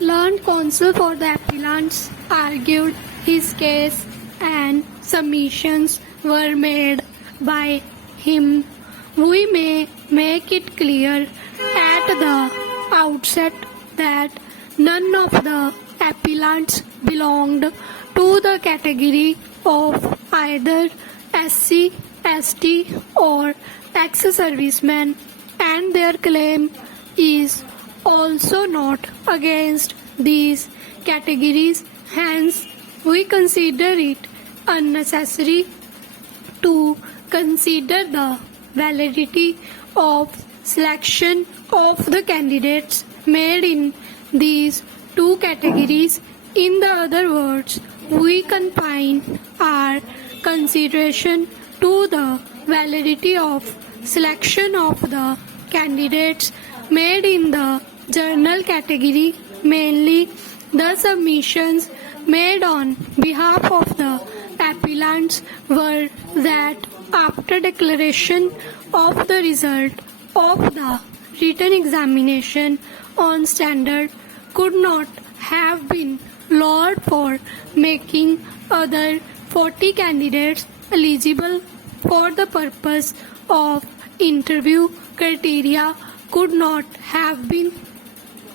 Learned counsel for the appellants argued his case and submissions were made by him. We may make it clear at the outset that none of the appellants belonged to the category of either SC, ST or ex-servicemen, and their claim is also not against these categories. Hence, we consider it unnecessary to consider the validity of selection of the candidates made in these two categories. In the other words, we confine our consideration to the validity of selection of the candidates made in the journal category, mainly the submissions made on behalf of the appellants were that after declaration of the result of the written examination on standard could not have been allowed for making other 40 candidates eligible for the purpose of interview, criteria could not have been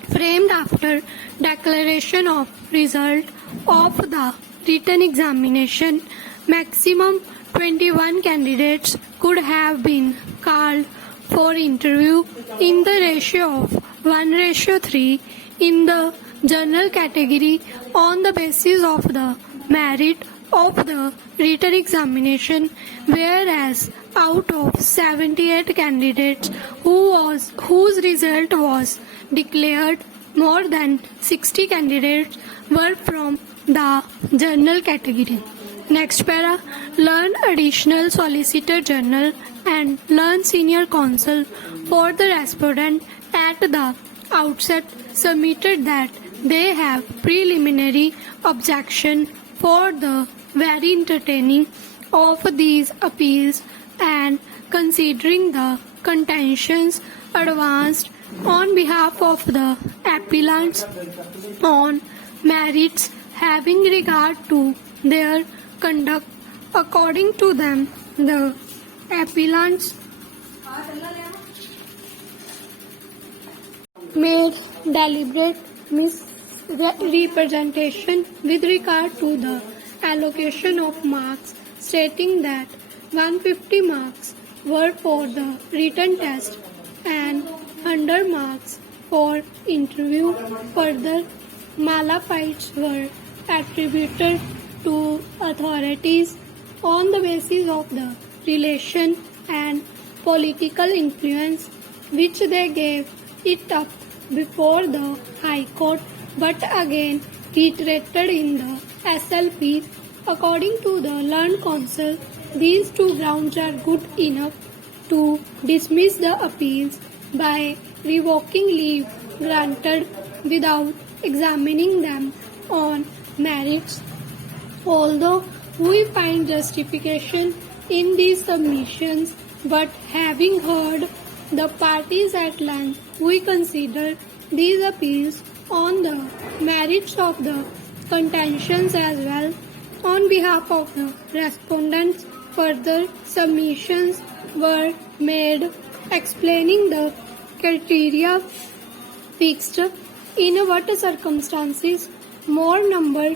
framed after declaration of result of the written examination. Maximum 21 candidates could have been called for interview in the ratio of 1:3 in the general category on the basis of the merit of the written examination, whereas out of 78 candidates whose result was declared, more than 60 candidates were from the general category. Next para, learn additional solicitor general and learn senior counsel for the respondent at the outset submitted that they have preliminary objection for the very entertaining of these appeals and considering the contentions advanced on behalf of the appellants on merits having regard to their conduct. According to them, the appellants made deliberate misrepresentation with regard to the allocation of marks, stating that 150 marks were for the written test and 100 marks for interview. Further, malafides were attributed to authorities on the basis of the relation and political influence which they gave it up before the High Court, but again reiterated in the SLP. According to the learned counsel, these two grounds are good enough to dismiss the appeals by revoking leave granted without examining them on merits. Although we find justification in these submissions, but having heard the parties at length, we consider these appeals on the merits of the contentions as well. On behalf of the respondents, further submissions were made explaining the criteria fixed, in what circumstances more number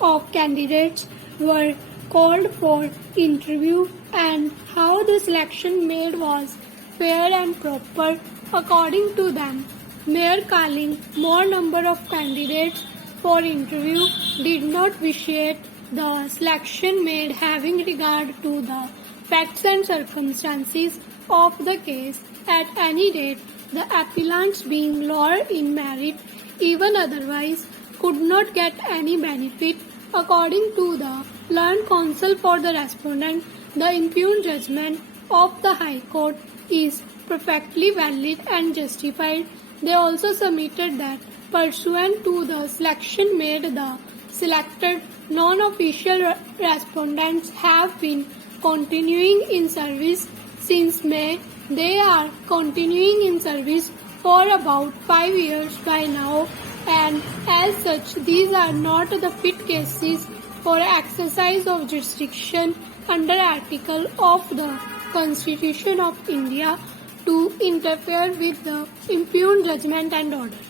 of candidates were called for interview, and how the selection made was fair and proper. According to them, mere calling more number of candidates for interview did not vitiate the selection made having regard to the facts and circumstances of the case. At any rate, the appellants being lower in merit, even otherwise, could not get any benefit. According to the learned counsel for the respondent, the impugned judgment of the High Court is perfectly valid and justified. They also submitted that pursuant to the selection made, the selected non-official respondents have been continuing in service since May. They are continuing in service for about 5 years by now, and As such, these are not the fit cases for exercise of jurisdiction under Article of the Constitution of India to interfere with the impugned judgment and order.